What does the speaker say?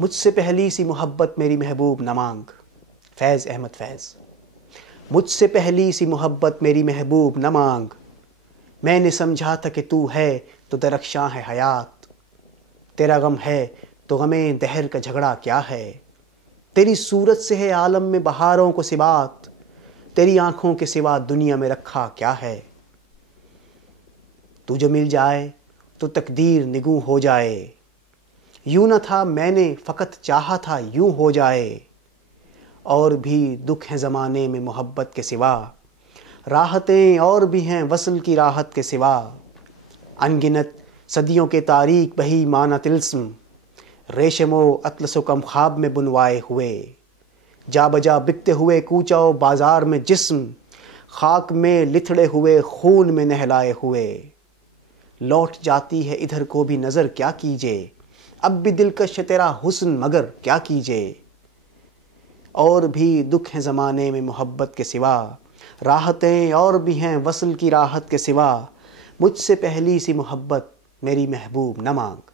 مجھ سے پہلی سی محبت میری محبوب نہ مانگ. فیض احمد فیض. مجھ سے پہلی سی محبت میری محبوب نہ مانگ. میں نے سمجھا تھا کہ تو ہے تو درخشاں ہے حیات. تیرا غم ہے تو غم دہر کا جھگڑا کیا ہے. تیری صورت سے ہے عالم میں بہاروں کو سبات. تیری آنکھوں کے سوا دنیا میں رکھا کیا ہے. تو جو مل جائے تو تقدیر نگوں ہو جائے. یوں نہ تھا میں نے فقط چاہا تھا یوں ہو جائے. اور بھی دکھ ہیں زمانے میں محبت کے سوا. راحتیں اور بھی ہیں وصل کی راحت کے سوا. انگنت صدیوں کے تاریک بہی مانا طلسم. ریشم و اطلس و کم خواب میں بنوائے ہوئے. جا بجا بکتے ہوئے کوچا و بازار میں جسم. خاک میں لتھڑے ہوئے خون میں نہلائے ہوئے. لوٹ جاتی ہے ادھر کو بھی نظر کیا کیجے. اب بھی دلکش ہے تیرا حسن مگر کیا کیجے. اور بھی دکھ ہیں زمانے میں محبت کے سوا. راحتیں اور بھی ہیں وصل کی راحت کے سوا. مجھ سے پہلی سی محبت میری محبوب نہ مانگ.